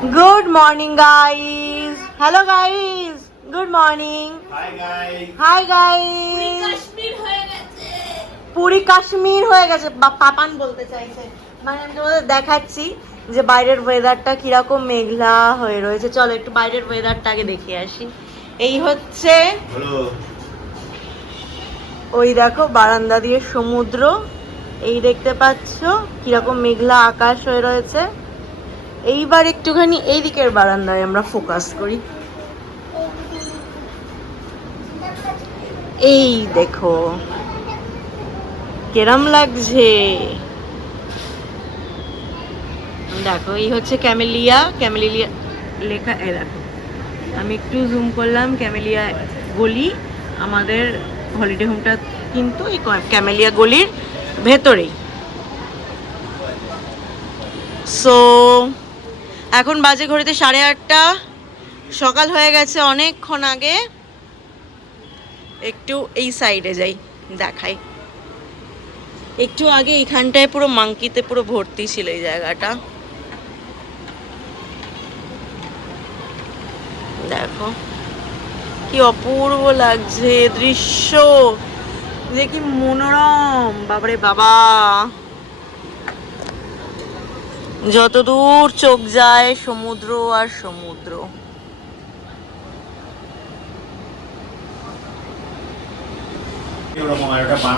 Good morning, guys. Hello, guys. Good morning. Hi guys. Hi, guys. Puri Kashmir হয়ে গেছে পাপান বলতে চাইছে। মানে আমি তোমাদের দেখাচ্ছি যে বাইরের ওয়েদারটা কিরকম মেঘলা হয়ে রয়েছে। চলো একটু বাইরের ওয়েদারটাকে দেখে আসি। এই হচ্ছে ওই দেখো বারান্দা দিয়ে সমুদ্র, এই দেখতে পাচ্ছ কিরকম মেঘলা আকাশ হয়ে রয়েছে। এইবার একটুখানি এই দিকের বারান্দায় আমরা ফোকাস করি। এই দেখো কেরম লাগছে, দেখো এই হচ্ছে ক্যামেলিয়া। ক্যামেলিয়া লেখা, এই দেখো আমি একটু জুম করলাম, ক্যামেলিয়া গলি। আমাদের হলিডে হোমটা কিন্তু এই ক্যামেলিয়া গলির ভেতরেই। সো এখন বাজে ঘড়িতে 8:30, সকাল হয়ে গেছে অনেকক্ষণ আগে। একটু এই সাইডে যাই, দেখাই। একটু আগে এইখানটায় পুরো মাংকিতে পুরো ভর্তি ছিল এই জায়গাটা। দেখো কি অপূর্ব লাগছে দৃশ্য, যে কি মনোরম, বাবারে বাবা। যত দূর চোখ যায় সমুদ্র আর সমুদ্র।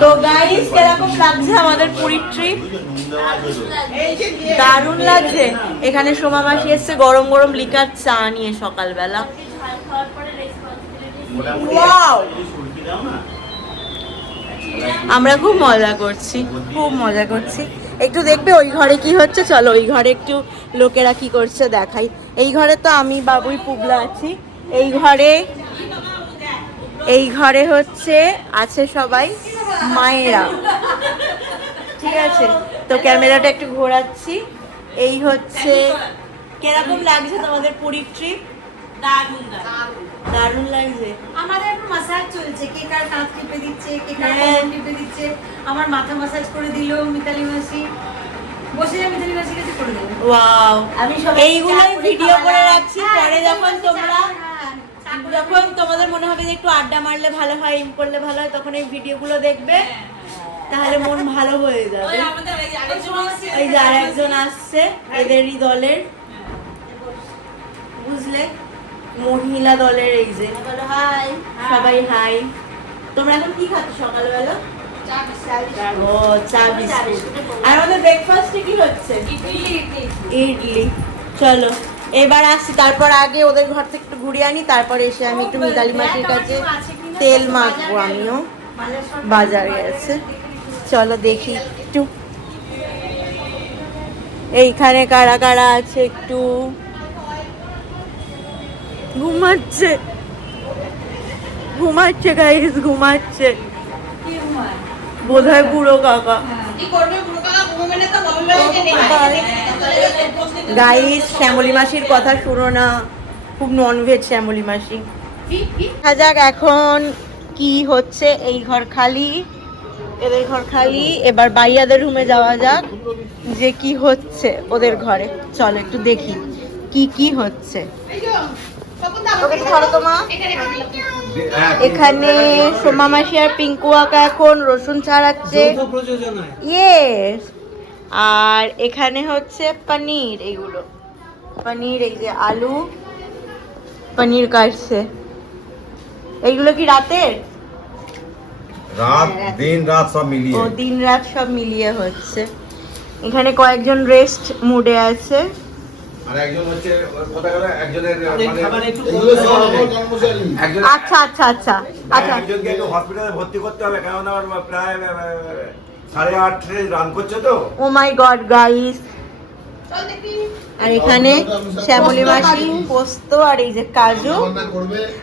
তো গাইস কিরকম লাগছে আমাদের পুরীর ট্রিপ? দারুণ লাগছে। এখানে সোমা মাসি এসছে গরম গরম লিকার চা নিয়ে সকালবেলা। ওয়াও, আমরা খুব মজা করছি, খুব মজা করছি। একটু দেখবে ওই ঘরে কি হচ্ছে, চলো ওই ঘরে একটু লোকেরা কি করছে দেখাই। এই ঘরে তো আমি বাবুই পুবলা আছি। এই ঘরে হচ্ছে আছে সবাই মায়েরা, ঠিক আছে? তো ক্যামেরাটা একটু ঘোরাচ্ছি। এই হচ্ছে, কিরকম লাগছে তোমাদের পুরীর ট্রিপ? দারুণ লাগছে। আমাদের একটু মাসাজ চলছে, কে কার কাঁধ টিপে দিচ্ছে, কে কার কোমর টিপে দিচ্ছে। আমার মাথা মাসাজ করে দিল মিতালি মাসি, বসে যা মিতালি মাসি কাছে করে দেব। ওয়াও, আমি সব এইগুলোই ভিডিও করে রাখছি। পরে যখন তোমাদের মনে হবে যে একটু আড্ডা মারলে ভালো হয়, এম করলে ভালো হয়, তখন এই ভিডিওগুলো দেখবে, তাহলে মন ভালো হয়ে যাবে। এই যে আরেকজন আসছে এদেরই দলের, বুঝলে, মহিলা দলের। এই যে হাই সবাই হাই। তোমরা এখন কি খাচ্ছ সকালবেলা? ও, চা বিস্কুট। আর আমাদের ব্রেকফাস্টে কি হচ্ছে? ইডলি। চলো এবার আসছি, তারপর আগে ওদের ঘর থেকে একটু ঘুরিয়ে আনি, তারপরে এসে আমি একটু মিতালি মাসির কাছে তেল মাখবো। আমিও বাজারে গেছে, চলো দেখি একটু এইখানে কারা কারা আছে। একটু ঘুমাচ্ছে গাইস, ঘুমাচ্ছে বোধহয় বুড়ো কাকা। গাইস শ্যামলী মাসির কথা শুনো না, খুব ননভেজ শ্যামলী মাসি। দেখা যাক এখন কি হচ্ছে। এই ঘর খালি, এদের ঘর খালি। এবার বাইয়াদের রুমে যাওয়া যাক, যে কি হচ্ছে ওদের ঘরে। চলো একটু দেখি কি কি হচ্ছে। এখানে সোমা মাসি আর পিঙ্কু আকা এখন রসুন ছাড়াচ্ছে। ইয়েস। আর এখানে হচ্ছে পনির, এইগুলো পনির। এই যে আলু পনির কাটছে। এইগুলো কি রাতের? দিন রাত সব মিলিয়ে। ও, দিন রাত সব মিলিয়ে হচ্ছে। এখানে কয়েকজন রেস্ট মুডে আছে। আর একজন হচ্ছে কথা বলে, একজনের আচ্ছা আচ্ছা আচ্ছা আচ্ছা। একজনকে একটু হসপিটালে ভর্তি করতে হবে, কারণ আমার প্রায় 8:30 রান করছে তো। ও মাই গড গাইস। আর এখানে শ্যামলী মাসি পোস্ত আর এই যে কাজু।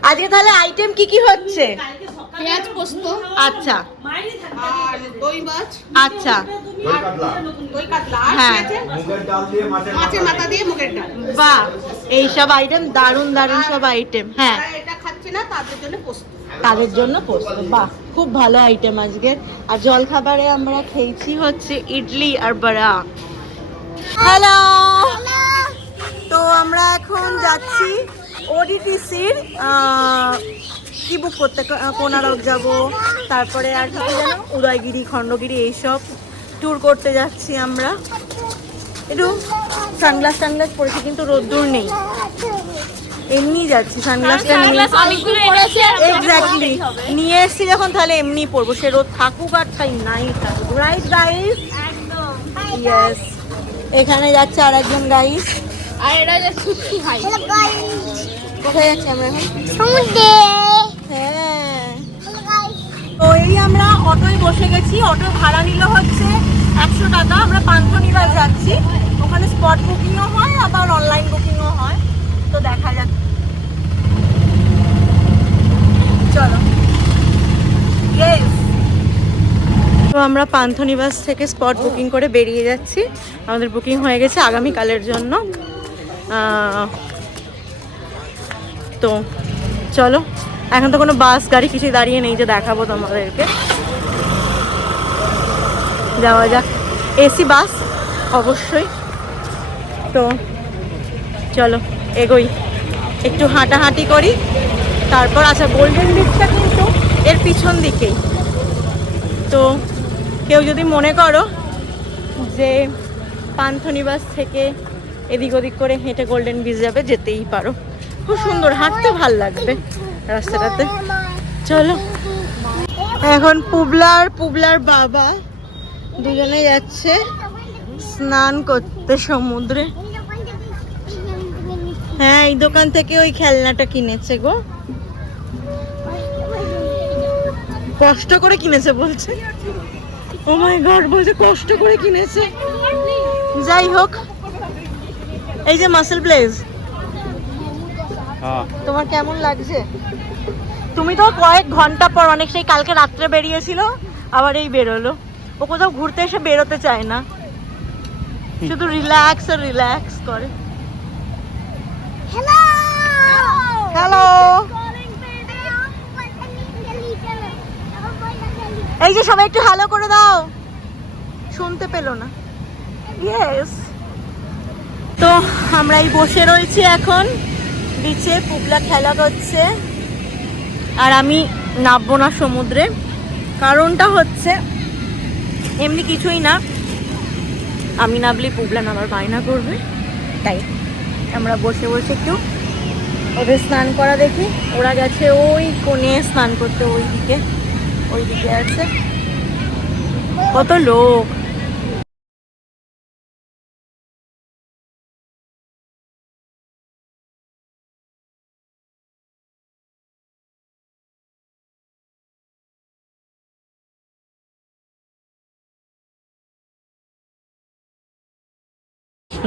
আজকে তাহলে আইটেম কি কি হচ্ছে? পেঁয়াজ পোস্ত, আচ্ছা আর দই মাছ, আচ্ছা, দই কাতলা, আর হ্যাঁ, আছে মুগের ডাল দিয়ে মাছের মাথা দিয়ে মুগের ডাল। বাহ, এইসব আইটেম দারুণ দারুণ সব আইটেম। হ্যাঁ, যারা এটা খাচ্ছে না তাদের জন্য পোস্ত। তাদের জন্য পোস্ত। বাহ, খুব ভালো আইটেম আজকের। আর জল খাবারে আমরা খেয়েছি হচ্ছে ইডলি আর বড়া। হ্যালো, তো আমরা যাচ্ছি ওডিটিসির কি বুক করতে, কোনারক যাব, তারপরে আর কি যেন উদয়গিরি, খণ্ডগিরি, এইসব ট্যুর করতে যাচ্ছি আমরা। একটু সানগ্লাস টানগ্লাস পরেছি, কিন্তু রোদ্দুর নেই, এমনি যাচ্ছি। সানগ্লাসটা নিয়ে এক্স্যাক্টলি নিয়ে এসছি যখন, তাহলে এমনি পরবো, সে রোদ থাকুক আর তাই নাই থাকুক। Right guys? ইয়েস। এখানে যাচ্ছে আর একজন গাইস, আর এটা যাচ্ছে ভাই। কোথায় যাচ্ছি আমরা এখন? সমুদ্রে। হ্যাঁ, তো এই আমরা অটোয় বসে গেছি। অটো ভাড়া নিল হচ্ছে 100 টাকা। আমরা পান্থনিবাস যাচ্ছি, ওখানে স্পট বুকিংও হয় আবার অনলাইন বুকিংও হয়, তো দেখা যাক। চলো। তো আমরা পান্থনিবাস থেকে স্পট বুকিং করে বেরিয়ে যাচ্ছি। আমাদের বুকিং হয়ে গেছে আগামীকালের জন্য। তো চলো, এখন তো কোনো বাস গাড়ি কিছু দাঁড়িয়ে নেই যে দেখাবো তোমাদেরকে। যাওয়া যাক। এসি বাস অবশ্যই। তো চলো এগোই, একটু হাঁটাহাঁটি করি, তারপর আচ্ছা গোল্ডেন বিচটা কিন্তু এর পিছন দিকেই। তো কেউ যদি মনে করো যে পান্থনিবাস থেকে এদিক ওদিক করে হেঁটে গোল্ডেন বিচ যাবে, যেতেই পারো, খুব সুন্দর, হাঁটতে ভাল লাগবে রাস্তাটাতে। চলো, এখন পুবলার বাবা দুজনে যাচ্ছে স্নান করতে সমুদ্রে। হ্যাঁ, এই দোকান থেকে ওই খেলনাটা কিনেছে গো, কষ্ট করে কিনেছে বলছে। ও মাই গড, বলছে কষ্ট করে কিনেছে। যাই হোক, এই যে মাসেল প্লেস, তোমার কেমন লাগছে? তুমি তো কয়েক ঘন্টা পর, অনেক সেই কালকে রাত্রে বেরিয়েছিল, আবার এই বেরোলো। ও কোথাও ঘুরতে এসে বেরোতে চায় না, শুধু রিল্যাক্স আর রিল্যাক্স করে। হ্যালো, এই যে সবাই একটু হ্যালো করে দাও, শুনতে পেলো না। ইয়েস। তো আমরা এই বসে রয়েছি এখন বিচে, পুবলা খেলা করছে, আর আমি নামবো না সমুদ্রে। কারণটা হচ্ছে এমনি কিছুই না, আমি নামলে পুবলা নামার বায়না করবে, তাই আমরা বসে বসে একটু ওদের স্নান করা দেখি। ওরা গেছে ওই কোণে স্নান করতে, ওইদিকে আছে কত লোক।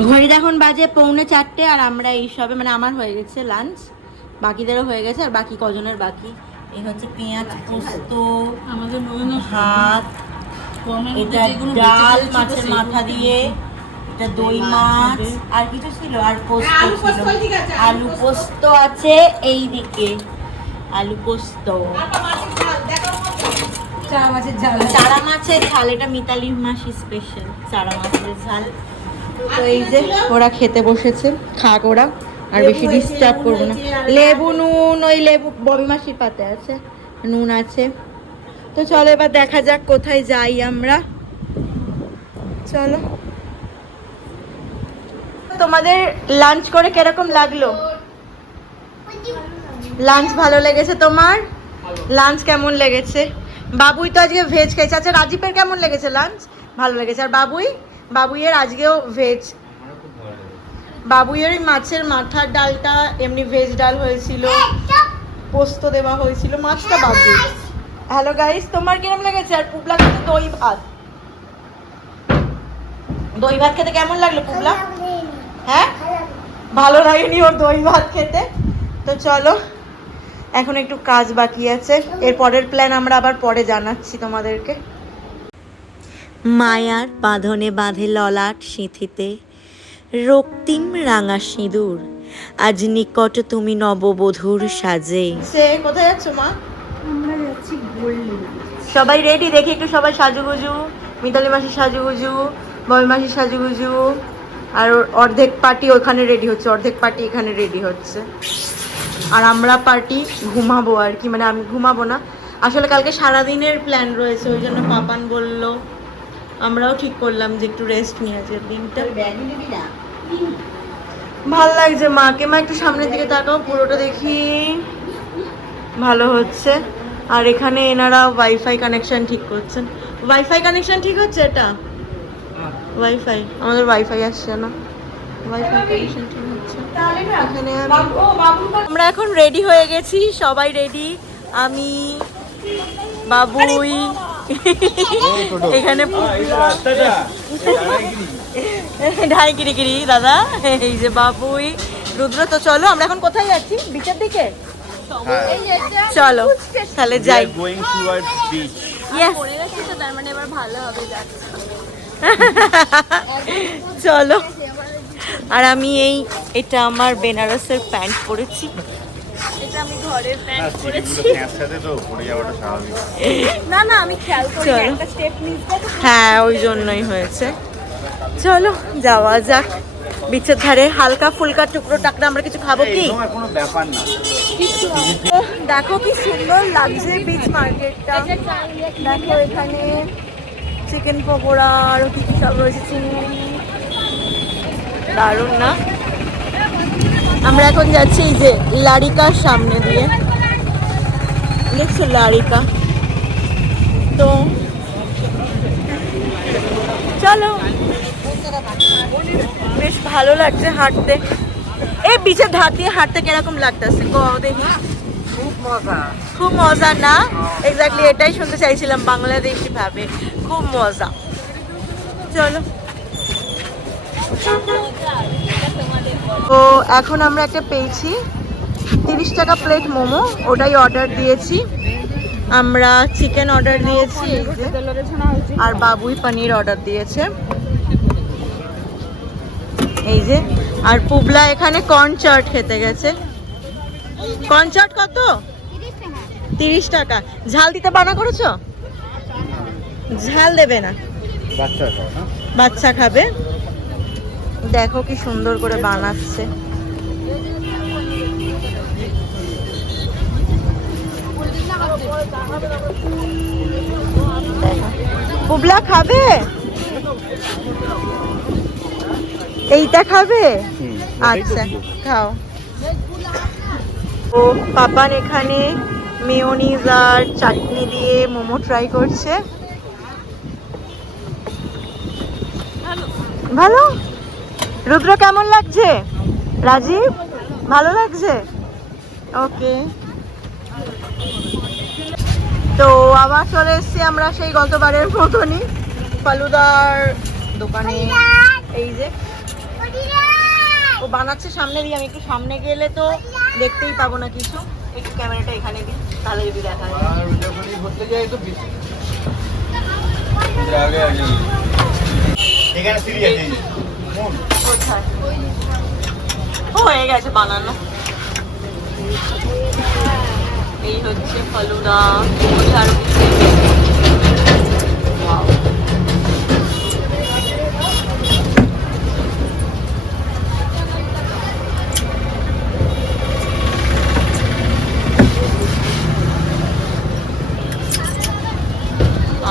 ঘড়িতে এখন বাজে 3:45, আর আমরা এই সবে, মানে আমার হয়ে গেছে লাঞ্চ, বাকিদেরও হয়ে গেছে, আর বাকি কজনের বাকি। এই হচ্ছে পেঁয়াজ পোস্ত, আমাদের ভাত, এটা ডাল মাছের মাথা দিয়ে, এটা দই মাছ, আর কিছু ছিল, আর পোস্ত ছিল, আলু পোস্ত আছে এই দিকে, আলু পোস্ত, চারা মাছের ঝাল, এটা মিতালি মাসি স্পেশাল চারা মাছের ঝাল। তো এই যে ওরা খেতে বসেছে, খাক ওরা, আর বেশি ডিস্টার্ব করবো না। লেবু নুন, ওই লেবু ববি মাসির পাতে আছে, নুন আছে। তো চলো এবার দেখা যাক কোথায় যাই আমরা। চলো, তোমাদের লাঞ্চ করে কিরকম লাগলো? লাঞ্চ ভালো লেগেছে তোমার? লাঞ্চ কেমন লেগেছে? বাবুই তো আজকে ভেজ খেয়েছে। আচ্ছা, রাজীবের কেমন লেগেছে লাঞ্চ? ভালো লেগেছে। আর বাবুইয়ের আজকেও ভেজ। বাবুইয়ের ওই মাছের মাথার ডালটা এমনি ভেজ ডাল হয়েছিল, পোস্ত দেওয়া হয়েছিল, মাছটা বাবু। হ্যালো গাইস, তোমার কিরকম লেগেছে? আর পুবলা খেতে দই ভাত খেতে কেমন লাগলো পুবলা? হ্যাঁ, ভালো লাগেনি ওর দই ভাত খেতে। তো চলো, এখন একটু কাজ বাকি আছে, এর পরের প্ল্যান আমরা আবার পরে জানাচ্ছি তোমাদেরকে। মায়ার বাঁধনে বাঁধে ললাট সিঁথিতে, রক্তিম রাঙা সিঁদুর, আজ নিকট তুমি নববধূর সাজে। সে কোথায় যাচ্ছ মা? আমরা যাচ্ছি গোল্ডেন। সবাই রেডি? দেখি একটু সবাই সাজুগুজু, মিতালি মাসির সাজুগুজু, ববি মাসির সাজুগুজু, আর অর্ধেক পার্টি ওখানে রেডি হচ্ছে, অর্ধেক পার্টি এখানে রেডি হচ্ছে। আর আমরা পার্টি ঘুমাবো আর কি, মানে আমি ঘুমাবো না আসলে, কালকে সারাদিনের প্ল্যান রয়েছে, ওই জন্য পাপান বলল, আমরাও ঠিক করলাম যে একটু রেস্ট নিয়ে আছে দিনটা। ভাল লাগছে মাকে, মা একটু সামনের দিকে তাকাও, পুরোটা দেখি, ভালো হচ্ছে। আর এখানে এনারা ওয়াইফাই কানেকশন ঠিক করছেন, ওয়াইফাই কানেকশন ঠিক হচ্ছে, এটা ওয়াইফাই, আমাদের ওয়াইফাই আসছে না, ওয়াইফাই কানেকশন ঠিক হচ্ছে। এখানে আমরা এখন রেডি হয়ে গেছি, সবাই রেডি, আমি, বাবুই, এখানে ঢাইগিরি দাদা, এই যে বাবুই, রুদ্র। তো চলো আমরা এখন কোথায় যাচ্ছি, বিচের দিকে, চলো তাহলে যাই। Yes. চলো। আর আমি এটা আমার বেনারসের প্যান্ট পরেছি, এটা আমি ঘরের প্যান্ট পরেছি। না না আমি খেয়াল করি একটা স্টেপ নিতে, হ্যাঁ ওই জন্যই হয়েছে। চলো যাওয়া যাক বিচের ধারে, হালকা ফুলকা টুকরো টাকরা আমরা কিছু খাবো কি? কোনো ব্যাপার না। দেখো কি সুন্দর লাগছে বিচ মার্কেটটা, দেখো এখানে চিকেন পকোড়া আরো কি কি সব রয়েছে, চিংড়ি, দারুণ না? আমরা এখন যাচ্ছি এই যে লারিকার সামনে দিয়ে, দেখছো লারিকা, তো চলো, বেশ ভালো লাগছে হাঁটতে। এই বিচের ধার দিয়ে হাঁটতে কিরকম লাগতেছে দেখি? খুব মজা না? এক্স্যাক্টলি এটাই শুনতে চাইছিলাম বাংলাদেশি ভাবে, খুব মজা। চলো, তো এখন আমরা একটা পেয়েছি 30 টাকা প্লেট মোমো, ওটাই অর্ডার দিয়েছি আমরা। চিকেন অর্ডার দিয়েছি আর বাবুই পনির অর্ডার দিয়েছে এই যে। আর পুবলা এখানে কর্ন চাট খেতে গেছে। কর্ন চাট কত? 30 টাকা। ঝাল দিতে বানা করেছো? ঝাল দেবে না, বাচ্চা খাবে। দেখো কি সুন্দর করে বানাচ্ছে। পুবলা খাবে? এইটা খাবে? আচ্ছা খাও। ও পাপান এখানে মেয়োনিজ আর চাটনি দিয়ে মোমো ট্রাই করছে। ভালো? রুদ্র কেমন লাগছে? রাজীব ভালো লাগছে? ওকে, তো আবার চলে এসেছি আমরা সেই গতবারের মতনই ফালুদার দোকানে। এই যে ও বানাচ্ছে সামনে দিয়ে, আমি একটু সামনে গেলে তো দেখতেই পাবো না কিছু, একটু ক্যামেরাটা এখানে দিই তাহলে যদি দেখা যায়। কোথায়? ও হয়ে গেছে বানানো। এই হচ্ছে ফালুদা।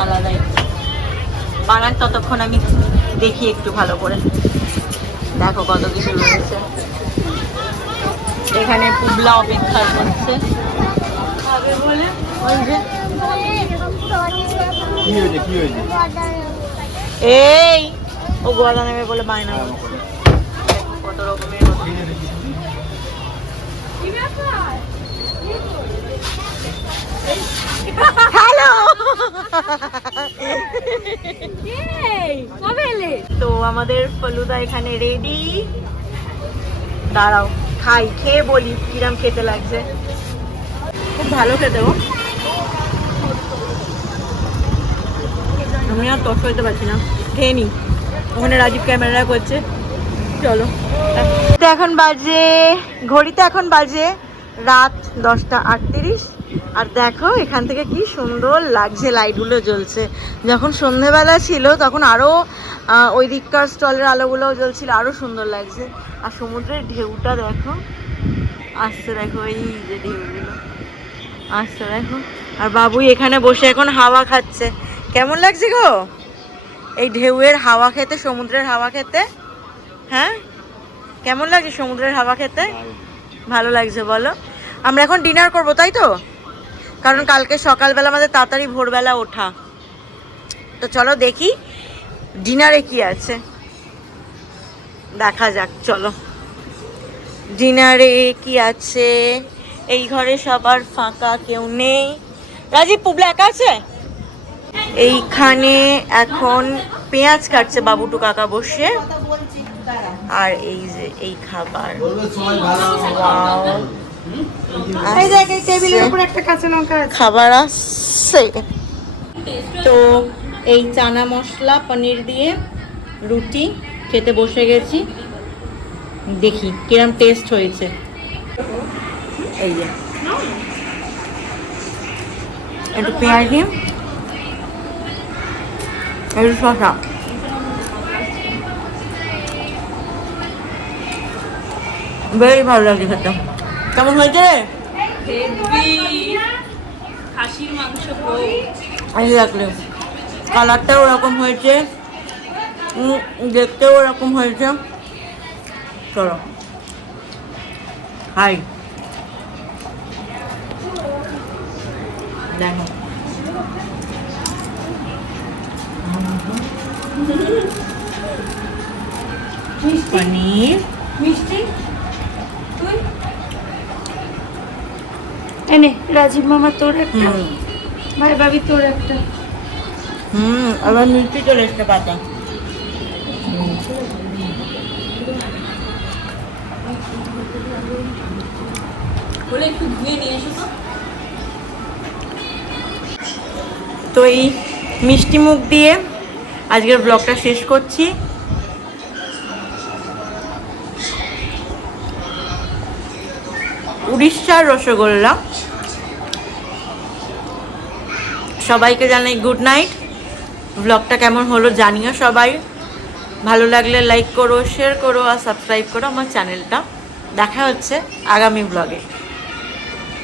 আলাদাই বানান, ততক্ষণ আমি দেখি একটু ভালো করে। দেখো কত কিছু রয়েছে এখানে। পুবলা অপেক্ষা করছে খাবে বলে। ওই যে এই ও গলা নেবে বলে বায়না করছে। কত রকমের হ্যালো। তো আমাদের ফালুদা এখানে রেডি। দাঁড়াও খাই, খেয়ে বলি কিরম খেতে লাগছে। খুব ভালো খেতে। ও আমি আর তস হইতে পারছি না, খেয়ে নি। ওখানে রাজীব ক্যামেরা করছে। চলো, এখন বাজে ঘড়িতে, এখন বাজে রাত 10টা 38। আর দেখো এখান থেকে কি সুন্দর লাগছে, লাইটগুলো জ্বলছে। যখন সন্ধেবেলা ছিল তখন আরও ওই দিককার স্টলের আলোগুলোও জ্বলছিল, আরও সুন্দর লাগছে। আর সমুদ্রের ঢেউটা দেখো আসছে, দেখো এই যে ঢেউগুলো আসছে দেখো। আর বাবুই এখানে বসে এখন হাওয়া খাচ্ছে। কেমন লাগছে গো এই ঢেউয়ের হাওয়া খেতে, সমুদ্রের হাওয়া খেতে? হ্যাঁ কেমন লাগছে সমুদ্রের হাওয়া খেতে? ভালো লাগছে বলো? আমরা এখন ডিনার করবো তাই তো, কারণ কালকে সকালবেলা আমাদের তাড়াতাড়ি ভোরবেলা ওঠা। তো চলো দেখি ডিনারে কি আছে, দেখা যাক। চলো ডিনারে কি আছে। এই ঘরে সবার ফাঁকা, কেউ নেই। রাজীব পুবলা একা আছে। এইখানে এখন পেঁয়াজ কাটছে বাবুটু কাকা বসে। আর এই যে এই খাবার, এই দেখ এই টেবিলের উপর একটা কাঁচা লঙ্কা আছে। খাবার আসছে। তো এই চানা মশলা পনির দিয়ে রুটি খেতে বসে গেছি, দেখি কিরম টেস্ট হয়েছে। এই যে একটু পেঁয়াজ দিই, একটু শসা। বেশ ভালো লাগছে খেতে। কেমন হয়েছে? খাসির মাংস এক্স্যাক্টলি, কালারটাও ওরকম হয়েছে, দেখতেও ওরকম হয়েছে। চলো হাই দেখো। পনির মিষ্টি তুই এনে, রাজীব মামা তোর একটা, ভাই ভাবি তোর একটা। আবার মিষ্টি চলে এসছে পাতা। বলে একটু ধুয়ে নিয়ে এসো তো। তো এই মিষ্টি মুখ দিয়ে আজকের ব্লগটা শেষ করছি। উড়িষ্যার রসগোল্লা। সবাইকে জানাই গুড নাইট। ব্লগটা কেমন হলো জানিও সবাই। ভালো লাগলে লাইক করো, শেয়ার করো আর সাবস্ক্রাইব করো আমার চ্যানেলটা। দেখা হচ্ছে আগামী ব্লগে।